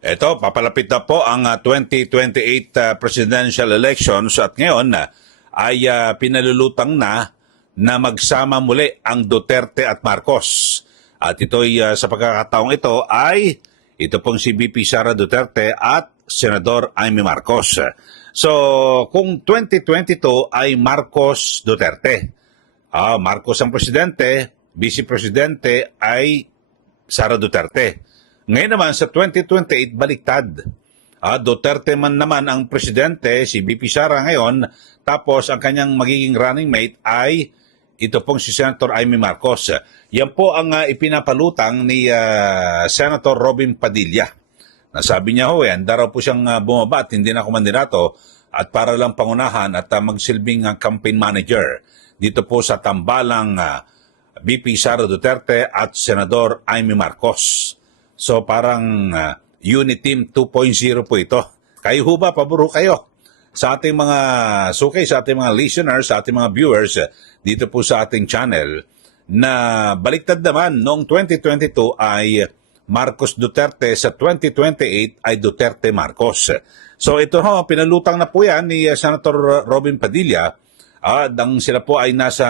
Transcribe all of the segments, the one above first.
Ito, papalapit na po ang 2028 presidential elections at ngayon ay pinalulutang na magsama muli ang Duterte at Marcos. At ito'y sa pagkakataong ito ay ito pong si VP Sara Duterte at Senador Amy Marcos. So, kung 2022 ay Marcos Duterte, Marcos ang presidente, vice presidente ay Sara Duterte. Ngayon naman sa 2028, baliktad. Duterte man naman ang presidente, si VP Sara ngayon, tapos ang kanyang magiging running mate ay ito pong si Senator Amy Marcos. Yan po ang ipinapalutang ni Senator Robin Padilla. Nasabi niya handa raw po siyang bumaba at hindi na kumandidato at para lang pangunahan at magsilbing campaign manager dito po sa tambalang VP Sara Duterte at Senador Amy Marcos. So parang Unit Team 2.0 po ito. Kayo ho ba, paburo kayo sa ating mga sukay, sa ating mga listeners, sa ating mga viewers dito po sa ating channel na baliktad naman noong 2022 ay Marcos Duterte, sa 2028 ay Duterte Marcos. So ito ho, pinalutang na po yan ni Senator Robin Padilla. Sila po ay nasa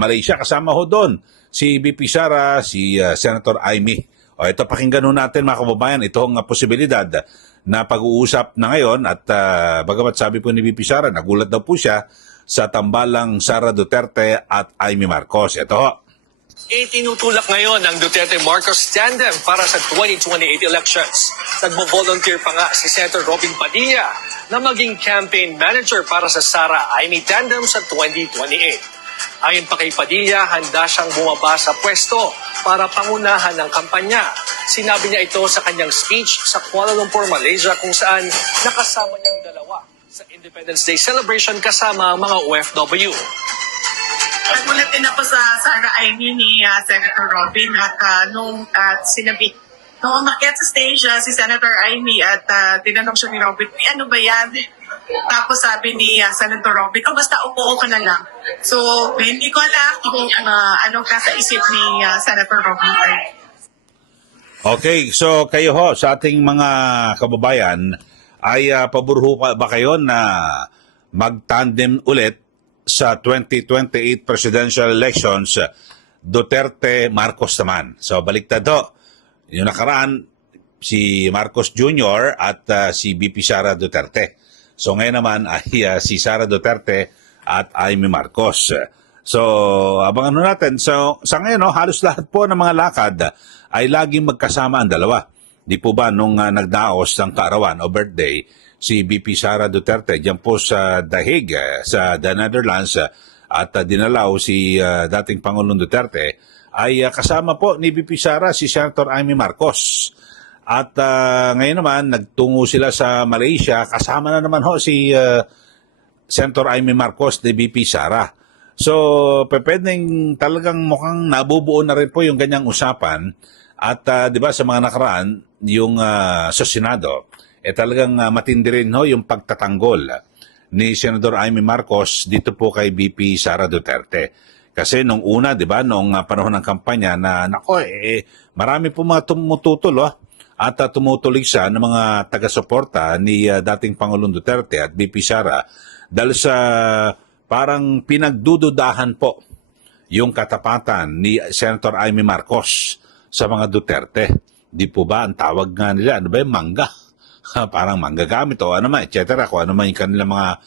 Malaysia, kasama ho doon si VP Sara, si Senator Amy. Ito pakinggan ho natin mga kababayan, ito ang posibilidad na pag-uusap na ngayon at bagamat sabi po ni VP Sara, nagulat daw po siya sa tambalang Sara Duterte at Amy Marcos. Ito ho. Itinutulak ngayon ang Duterte-Marcos tandem para sa 2028 elections. Nagbo-volunteer pa nga si Senator Robin Padilla na maging campaign manager para sa Sara-Amy tandem sa 2028. Ayon pa kay Padilla, handa siyang bumaba sa pwesto para pangunahan ng kampanya. Sinabi niya ito sa kanyang speech sa Kuala Lumpur, Malaysia, kung saan nakasama niyang dalawa sa Independence Day celebration kasama ang mga OFW. Nagulat din ako sa Sara-Amy ni Senator Robin at sinabi, nung umakyat sa stage si Senator Amy at tinanong siya ni Robin, ano ba yan? Tapos sabi ni Senator Robin, basta umuo ka na lang. So, hindi ko alam kung anong nasa isip ni Senator Robin. Okay, so kayo ho, sa ating mga kababayan, ay paburo ba kayo na mag-tandem ulit sa 2028 presidential elections, Duterte-Marcos naman? So, baliktad ho. Yung nakaraan, si Marcos Jr. at si VP Sara Duterte. So ngayon naman ay si Sara Duterte at Amy Marcos. So abangan natin. So sa ngayon, halos lahat po ng mga lakad ay laging magkasama ang dalawa. Di po ba nung nagdaos ng kaarawan o birthday, si VP Sara Duterte diyan po sa The Hague, sa The Netherlands, at dinalaw si dating Pangulong Duterte, ay kasama po ni VP Sara si Senator Amy Marcos. At ngayon naman, nagtungo sila sa Malaysia. Kasama na naman ho si Senator Amy Marcos de VP Sara. So, pwedeng talagang mukhang nabubuo na rin po yung ganyang usapan. At di ba sa mga nakaraan, yung sa Senado, talagang matindi rin ho yung pagtatanggol ni Senador Amy Marcos dito po kay VP Sara Duterte. Kasi nung una, di ba, nung panahon ng kampanya na, marami po mga tumututol, at tumutuloy siya ng mga taga-suporta ni dating Pangulong Duterte at VP Sara dahil sa parang pinagdududahan po yung katapatan ni Senator Amy Marcos sa mga Duterte. Di po ba ang tawag nga nila, ano ba yung mangga? Parang manggagamit o ano man, etc. Kung ano man yung kanilang mga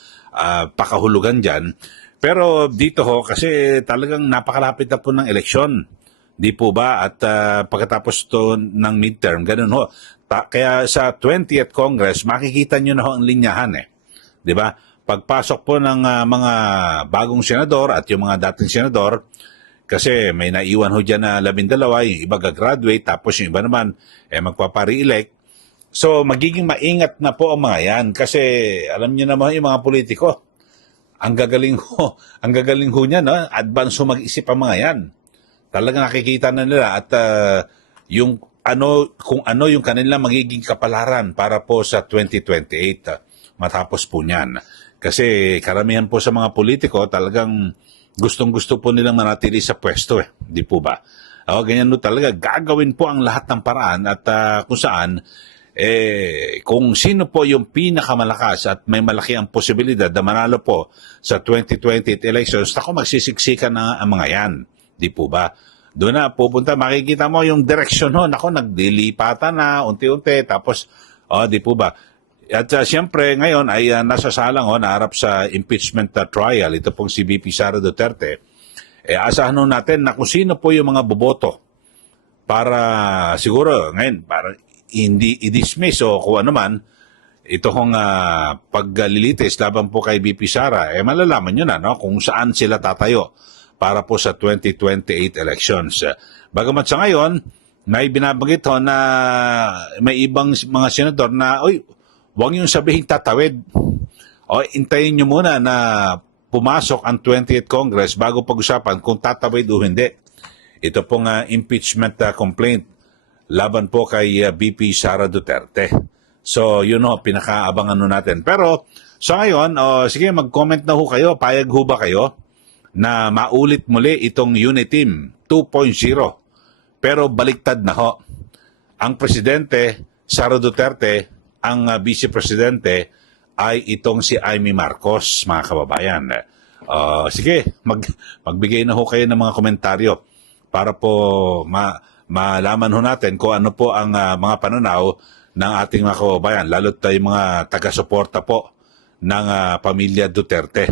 pakahulugan dyan. Pero dito ho, kasi talagang napakalapit na po ng eleksyon. Di po ba? At pagkatapos to ng midterm, ganun ho. Kaya sa 20th Congress, makikita nyo na ho ang linyahan Di ba? Pagpasok po ng mga bagong senador at yung mga dating senador, kasi may naiwan ho dyan na 12, yung iba gagraduate, tapos yung iba naman magpapare-elect. So magiging maingat na po ang mga yan kasi alam nyo naman yung mga politiko, ang gagaling ho niya, advance ho mag-isip ang mga yan. Talaga nakikita na nila at kung ano yung kanilang magiging kapalaran para po sa 2028 matapos po niyan. Kasi karamihan po sa mga politiko talagang gustong-gusto po nilang manatili sa pwesto Di po ba? Ganyan no talaga. Gagawin po ang lahat ng paraan at kung saan kung sino po yung pinakamalakas at may malaki ang posibilidad na manalo po sa 2020 elections, ako magsisiksikan na ang mga yan. Di po ba? Doon na pupunta, makikita mo yung direksyon ho. Ako, nagdilipatan na, unti-unti, tapos, di po ba? At siyempre, ngayon ay nasasalang naharap sa impeachment trial, ito pong si VP Sara Duterte. Asahan ho natin na kung sino po yung mga boboto para siguro ngayon, para hindi i-dismiss o kung ano man, ito hong paglilitis laban po kay VP Sara, malalaman nyo na kung saan sila tatayo para po sa 2028 elections. Bagamat sa ngayon, may binabanggit ho na may ibang mga senador na, huwag yung sabihin tatawid. Intayin nyo muna na pumasok ang 20th Congress bago pag-usapan kung tatawid o hindi. Ito pong impeachment complaint laban po kay VP Sara Duterte. So, yun pinakaabangan natin. Pero, sa ngayon, sige, mag-comment na ho kayo. Payag ho ba kayo na maulit muli itong Uniteam 2.0? Pero baliktad na ho. Ang presidente, Sara Duterte, ang vice presidente ay itong si Amy Marcos, mga kababayan. Sige, magbigay na ho kayo ng mga komentaryo para po malaman ho natin kung ano po ang mga pananaw ng ating mga kababayan, lalo't tayo mga taga-suporta po ng pamilya Duterte.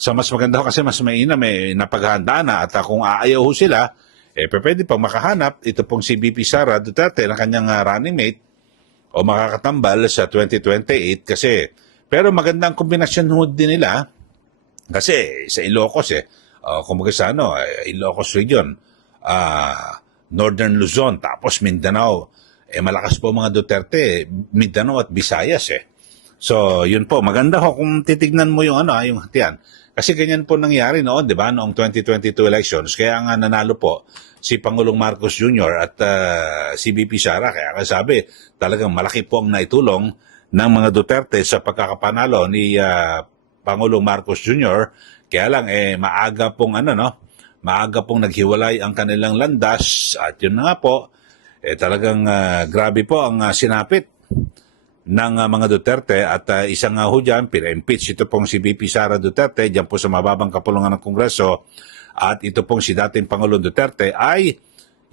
So mas maganda ho kasi mas mainam, may napaghandaan na at kung aayaw ho sila, pwede pang makahanap ito pong si VP Sara Duterte na kanyang running mate o makakatambal sa 2028 kasi. Pero magandang kombinasyon ho din nila kasi sa Ilocos kumbaga sa Ilocos region, Northern Luzon, tapos Mindanao. Malakas po mga Duterte, Mindanao at Visayas So, yun po. Maganda ho kung titignan mo yung yung hatian. Kasi ganyan po nangyari noon, di ba? Noong 2022 elections. Kaya nga nanalo po si Pangulong Marcos Jr. at si VP Sara. Kaya nga sabi, talagang malaki po ang naitulong ng mga Duterte sa pagkakapanalo ni Pangulong Marcos Jr. Kaya lang, maaga pong maaga pong naghiwalay ang kanilang landas at yun na nga po, talagang grabe po ang sinapit ng mga Duterte at isang ho dyan, pina-impeach ito pong si VP Sara Duterte dyan po sa mababang kapulungan ng Kongreso at ito pong si dating Pangulong Duterte ay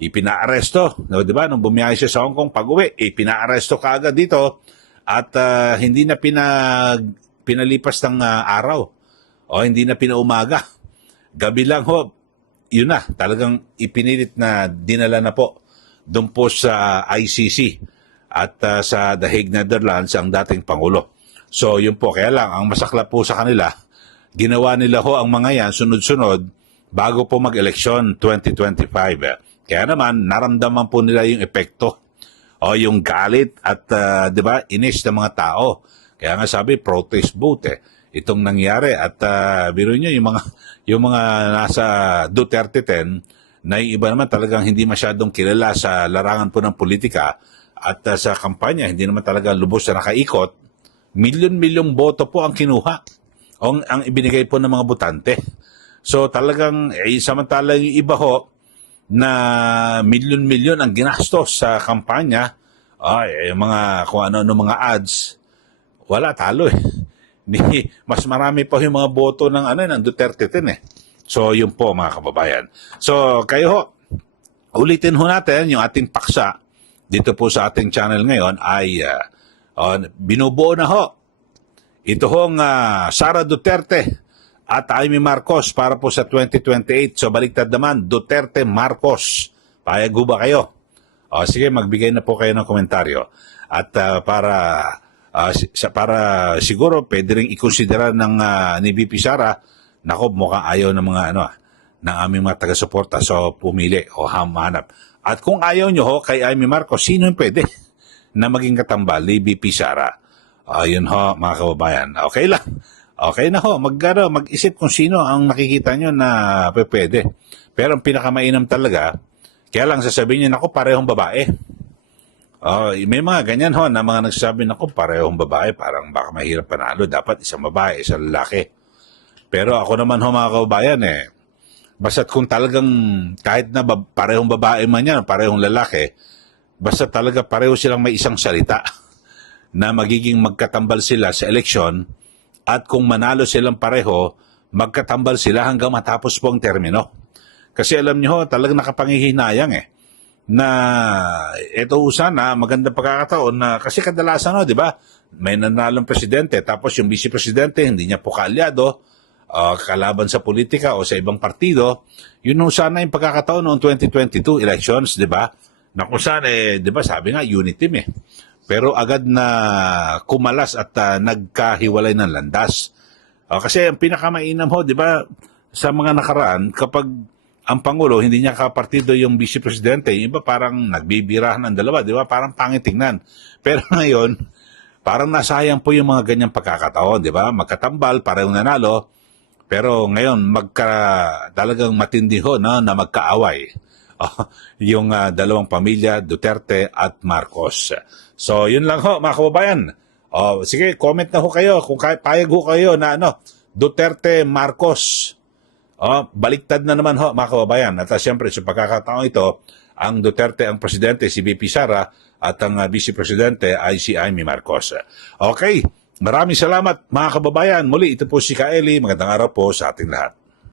ipinaaresto. Di ba? Nung bumiyahe siya sa Hong Kong pag-uwi, ipinaaresto kaagad dito at hindi na pinalipas ng araw o hindi na pinaumaga. Gabi lang ho, yun na, talagang ipinilit na dinala na po doon po sa ICC at sa The Hague, Netherlands ang dating Pangulo. So yun po, kaya lang, ang masaklap po sa kanila, ginawa nila ho ang mga yan sunod-sunod bago po mag-eleksyon 2025. Kaya naman, naramdaman po nila yung epekto o yung galit at di ba, inis ng mga tao. Kaya nga sabi, protest vote itong nangyari at biro nyo yung mga nasa Duterte 10 na yung iba naman talagang hindi masyadong kilala sa larangan po ng politika at sa kampanya hindi naman talaga lubos na nakaikot, milyon-milyong boto po ang kinuha o ang ibinigay po ng mga botante. So talagang samantala yung iba ho na milyon-milyon ang ginastos sa kampanya, yung mga kung ano mga ads, wala, talo mas marami pa yung mga boto ng ng Duterte 10 So yun po mga kababayan. So kayo ho, ulitin ho natin yung ating paksa dito po sa ating channel ngayon ay binubuo na ho. Ito hong Sara Duterte at Amy Marcos para po sa 2028. So baliktad naman, Duterte Marcos. Payag ho ba kayo? Sige, magbigay na po kayo ng komentaryo. At para siguro pwede rin ikonsidera ni VP Sara, nako mukhang ayaw ng mga ng aming mga taga-suporta, so pumili o hanap. At kung ayaw nyo ho kay Amy Marcos, sino yung pwede na maging katambal ni VP Sara? Yun ho mga kababayan. Okay lang. Okay na ho, mag-isip kung sino ang nakikita nyo na pwede. Pero ang pinakamainam talaga, kaya lang sasabihin nyo, nako parehong babae. May mga ganyan ho na mga nagsasabi, nako parehong babae, parang baka mahirap panalo, dapat isang babae, isang lalaki. Pero ako naman ho mga kababayan basta't kung talagang kahit na parehong babae man yan, parehong lalaki, basta talaga pareho silang may isang salita. na magiging magkatambal sila sa eleksyon at kung manalo silang pareho, magkatambal sila hanggang matapos po ang termino. Kasi alam nyo, talagang nakapangihinayang na ito sana magandang pagkakataon na kasi kadalasan di ba? May nanalong presidente tapos yung vice presidente hindi niya po kaalyado, kalaban sa politika o sa ibang partido. Yun sana yung pagkakataon noong 2022 elections, di ba? Na kung saan di ba sabi nga unity team Pero agad na kumalas at nagkahiwalay ng landas. Kasi ang pinakamainam di ba, sa mga nakaraan kapag ang Pangulo, hindi niya kapartido yung Vice Presidente. Yung iba parang nagbibirahan ng dalawa, di ba? Parang pangit tingnan. Pero ngayon, parang nasayang po yung mga ganyang pagkakataon, di ba? Magkatambal, parang nanalo. Pero ngayon, talagang matindi na magkaaway. Yung dalawang pamilya, Duterte at Marcos. So, yun lang mga kababayan. Sige, comment na kayo kung payag kayo na Duterte, Marcos. Baliktad na naman mga kababayan. At siyempre sa pagkakataon ito, ang Duterte ang presidente, si VP Sara, at ang vice presidente ay si Amy Marcos. Okay, maraming salamat mga kababayan. Muli, ito po si Kaeli. Magandang araw po sa ating lahat.